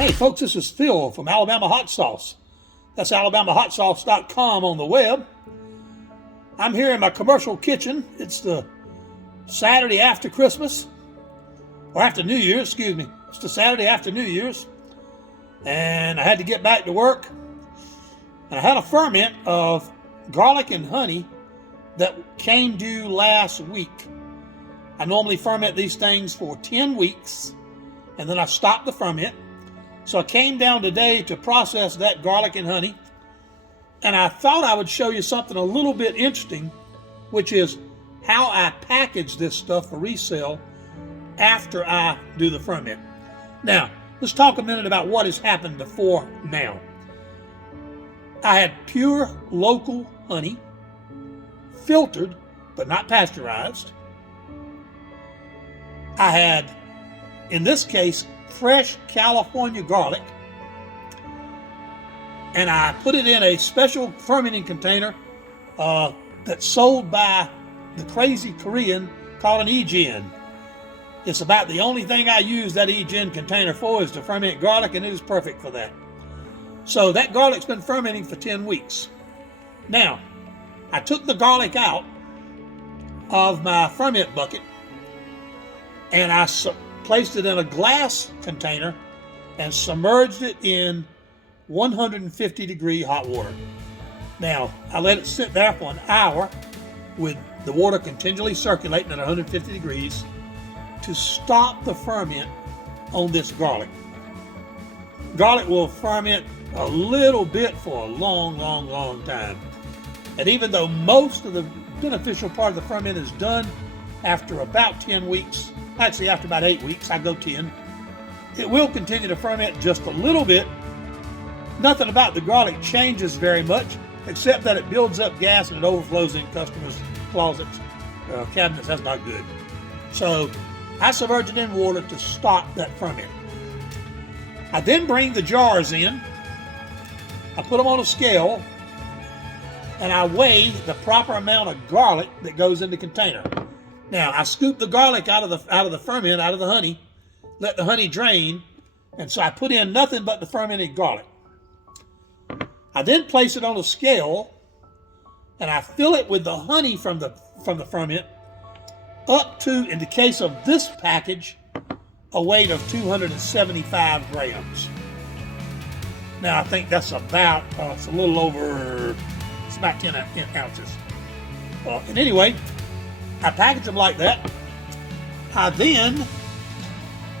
Hey folks, this is Phil from Alabama Hot Sauce. That's alabamahotsauce.com on the web. I'm here in my commercial kitchen. It's the Saturday after Christmas, or after New Year's, excuse me. It's the Saturday after New Year's, and I had to get back to work. And I had a ferment of garlic and honey that came due last week. I normally ferment these things for 10 weeks, and then I stop the ferment. So I came down today to process that garlic and honey, and I thought I would show you something a little bit interesting, which is how I package this stuff for resale after I do the ferment. Now, let's talk a minute about what has happened before now. I had pure local honey, filtered but not pasteurized. I had, in this case, fresh California garlic, and I put it in a special fermenting container that's sold by the crazy Korean called an e-gen. It's about the only thing I use that e-gen container for is to ferment garlic, and it is perfect for that. So that garlic's been fermenting for 10 weeks. Now, I took the garlic out of my ferment bucket and I placed it in a glass container and submerged it in 150-degree hot water. Now, I let it sit there for an hour with the water continually circulating at 150 degrees to stop the ferment on this garlic. Garlic will ferment a little bit for a long time. And even though most of the beneficial part of the ferment is done after about 10 weeks, actually after about 8 weeks, I go 10, it will continue to ferment just a little bit. Nothing about the garlic changes very much, except that it builds up gas and it overflows in customers' closets, cabinets. That's not good. So I submerge it in water to stop that ferment. I then bring the jars in, I put them on a scale, and I weigh the proper amount of garlic that goes in the container. Now, I scoop the garlic out of the ferment, out of the honey, let the honey drain, and so I put in nothing but the fermented garlic. I then place it on a scale, and I fill it with the honey from the ferment up to, in the case of this package, a weight of 275 grams. Now, I think that's about, it's a little over, it's about 10 ounces. And anyway, I package them like that. I then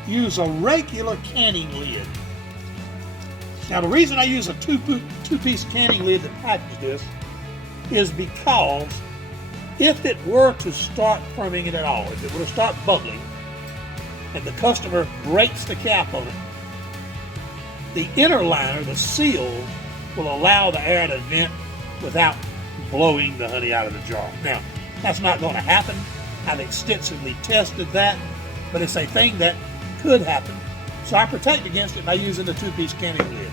use a regular canning lid. Now, the reason I use a two-piece canning lid to package this is because if it were to start fermenting at all, if it were to start bubbling, and the customer breaks the cap on it, the inner liner, the seal, will allow the air to vent without blowing the honey out of the jar. Now, that's not going to happen. I've extensively tested that, but it's a thing that could happen. So I protect against it by using the two-piece canning lid.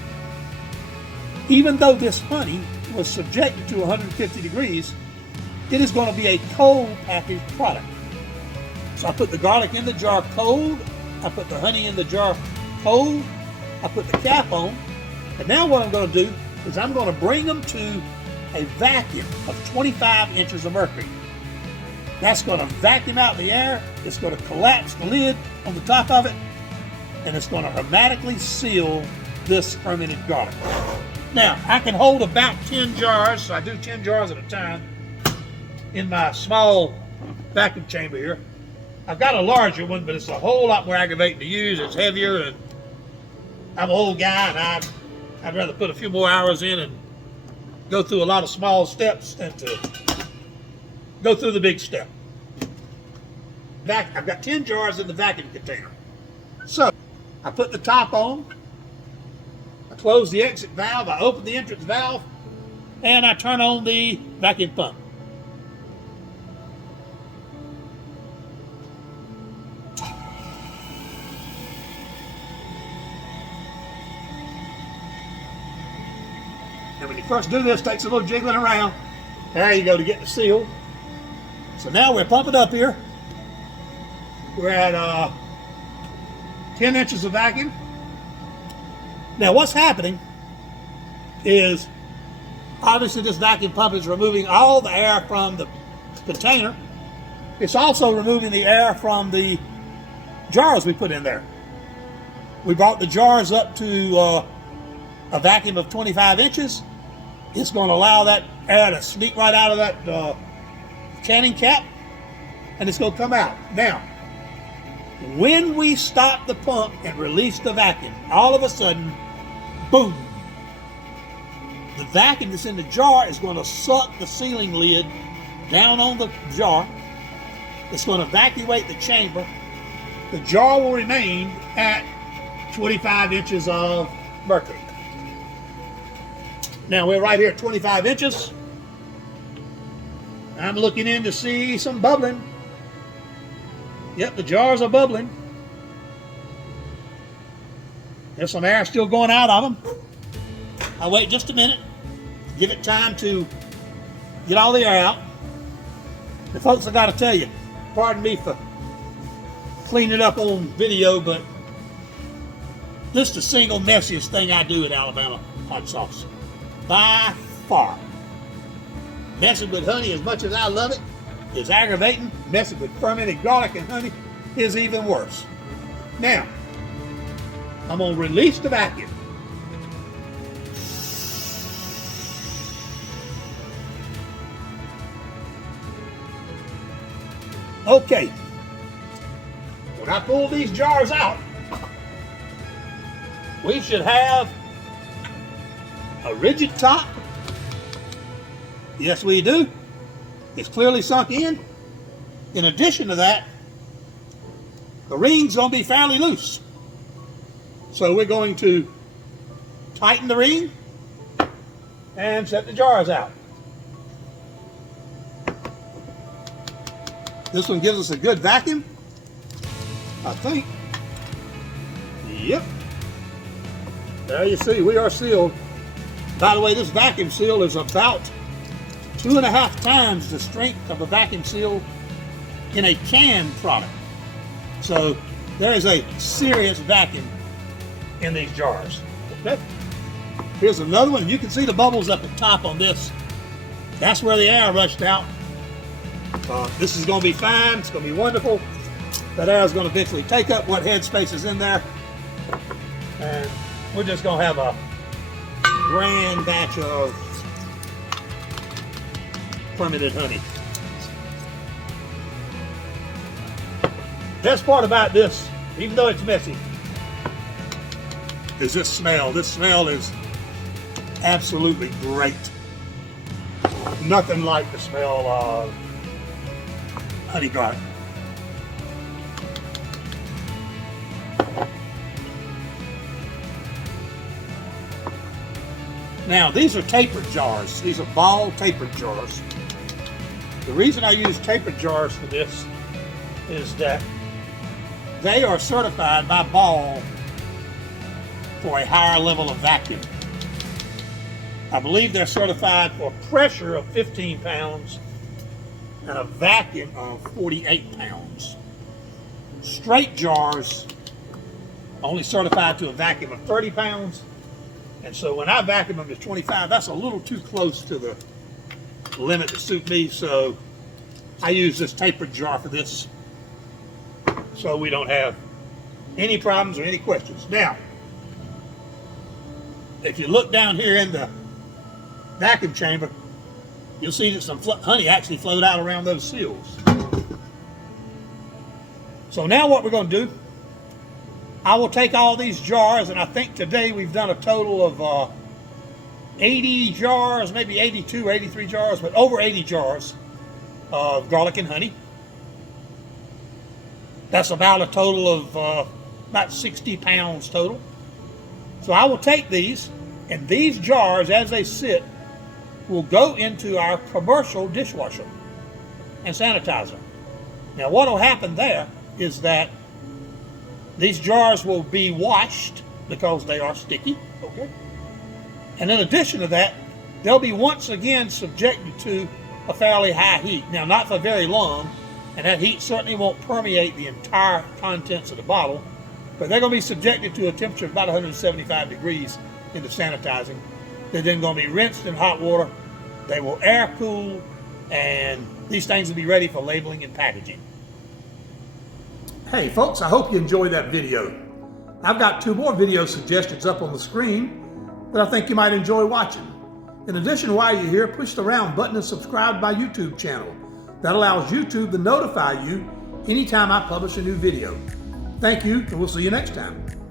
Even though this honey was subjected to 150 degrees, it is going to be a cold packaged product. So I put the garlic in the jar cold, I put the honey in the jar cold, I put the cap on, and now what I'm going to do is I'm going to bring them to a vacuum of 25 inches of mercury. That's going to vacuum out the air, it's going to collapse the lid on the top of it, and it's going to hermetically seal this fermented garlic. Now, I can hold about 10 jars, so I do 10 jars at a time in my small vacuum chamber here. I've got a larger one, but it's a whole lot more aggravating to use. It's heavier, and I'm an old guy, and I'd rather put a few more hours in and go through a lot of small steps than to go through the big step. I've got 10 jars in the vacuum container. So I put the top on, I close the exit valve, I open the entrance valve, and I turn on the vacuum pump. And when you first do this, it takes a little jiggling around. There you go to get the seal. So now we're pumping up here. We're at 10 inches of vacuum. Now what's happening is obviously this vacuum pump is removing all the air from the container. It's also removing the air from the jars we put in there. We brought the jars up to a vacuum of 25 inches. It's going to allow that air to sneak right out of that canning cap, and it's going to come out. Now, when we stop the pump and release the vacuum, all of a sudden, boom, the vacuum that's in the jar is going to suck the sealing lid down on the jar. It's going to evacuate the chamber. The jar will remain at 25 inches of mercury. Now we're right here at 25 inches. I'm looking in to see some bubbling. Yep, the jars are bubbling. There's some air still going out of them. I'll wait just a minute, give it time to get all the air out. And folks, I gotta tell you, pardon me for cleaning it up on video, but this is the single messiest thing I do in Alabama hot sauce. By far. Messing with honey, as much as I love it, is aggravating. Messing with fermented garlic and honey is even worse. Now, I'm gonna release the vacuum. Okay, when I pull these jars out, we should have a rigid top. Yes, we do. It's clearly sunk in. In addition to that, the ring's going to be fairly loose. So we're going to tighten the ring and set the jars out. This one gives us a good vacuum, I think. Yep. There you see, we are sealed. By the way, this vacuum seal is about 2.5 times the strength of a vacuum seal in a canned product. So there is a serious vacuum in these jars. Okay. Here's another one. You can see the bubbles up at top on this. That's where the air rushed out. This is going to be fine. It's going to be wonderful. That air is going to eventually take up what headspace is in there. And we're just going to have a grand batch of fermented honey. Best part about this, even though it's messy, is this smell. This smell is absolutely great. Nothing like the smell of honey garlic. Now, these are tapered jars. These are ball tapered jars. The reason I use tapered jars for this is that they are certified by Ball for a higher level of vacuum. I believe they're certified for pressure of 15 pounds and a vacuum of 48 pounds. Straight jars only certified to a vacuum of 30 pounds. And so when I vacuum them to 25, that's a little too close to the limit to suit me. So I use this tapered jar for this, so we don't have any problems or any questions. Now, if you look down here in the vacuum chamber, you'll see that some honey actually flowed out around those seals. So now what we're going to do, I will take all these jars, and I think today we've done a total of 80 jars, maybe 82 or 83 jars, but over 80 jars of garlic and honey. That's about a total of about 60 pounds total. So I will take these, and these jars, as they sit, will go into our commercial dishwasher and sanitizer. Now what will happen there is that these jars will be washed because they are sticky, okay? And in addition to that, they'll be once again subjected to a fairly high heat. Now, not for very long, and that heat certainly won't permeate the entire contents of the bottle, But they're going to be subjected to a temperature of about 175 degrees in the sanitizing. They're then going to be rinsed in hot water. They will air cool, and these things will be ready for labeling and packaging. Hey folks, I hope you enjoyed that video. I've got 2 more video suggestions up on the screen that I think you might enjoy watching. In addition, while you're here, push the round button and subscribe to my YouTube channel. That allows YouTube to notify you anytime I publish a new video. Thank you, and we'll see you next time.